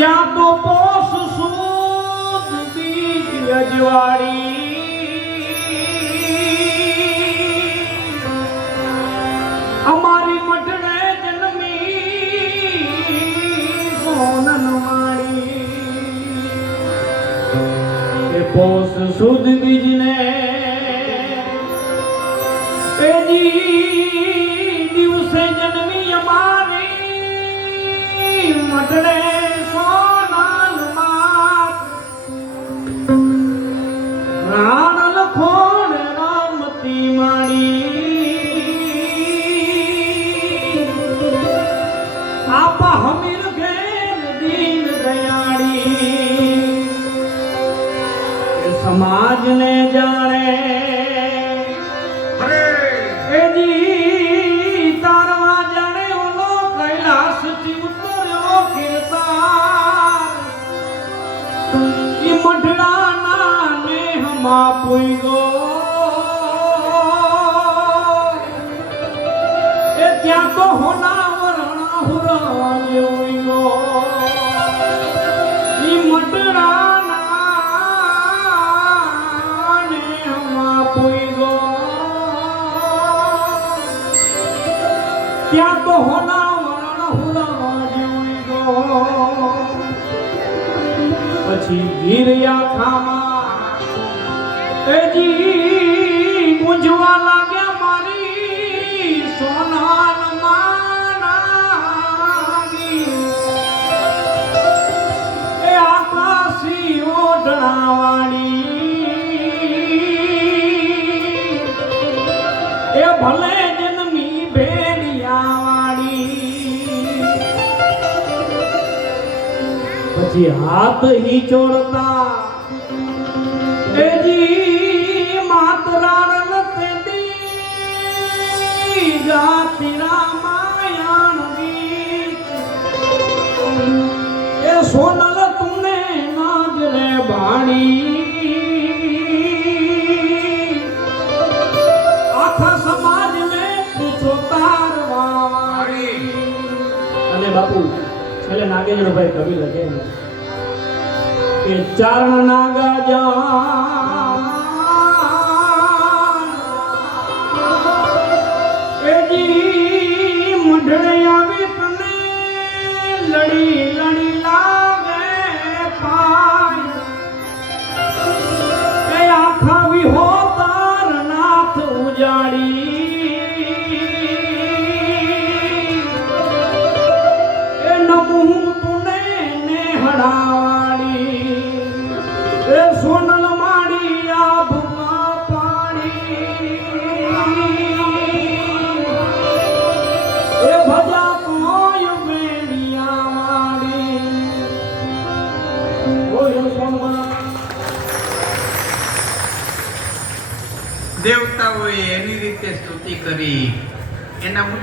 ત્યાં તો પોષ સુદ બીજ અજવાળી અમારી મઠને જન્મી સોનન માળી એ પોષ સુદ બીજને દિવસે જન્મી અમારી મઠને समाज ने जाने तारवा जाने ओलो कैलाश थी उतर्यो कीर्तान ई मठड़ा नाने हमा पुईगो ए क्या तो होना वरणा हुरा जेवईगो ई मठड़ा क्या तो होना वरण हुरा जीवो પછી વીરયા ખામા એજી ગુંજવા લાગ્યા મારી સોનાન માનાગી એ આકાશી ઓઢણાવાળી એ ભલે પછી હાથ હી ચોડતા એજી માતરાણ તેદી જાતિ રામાયણ ગીત એ સોનલ તુને નાજરે ભાણી આખા સમાજ ને પૂછો તારવાળી અને બાપુ એટલે નાગેન્દ્રભાઈ કવિ લખે કે ચારણ નાગા જાન એજી મઢડે આવી તને લડી લડી લાગે પાય એ આખા વિહો તાર નાથ ઉજાડી સોનલ માડી આભમાં પાણી એ ભજા કોઈ મેળિયા માડી દેવતાઓએ એની રીતે સ્તુતિ કરી એના મુખ્ય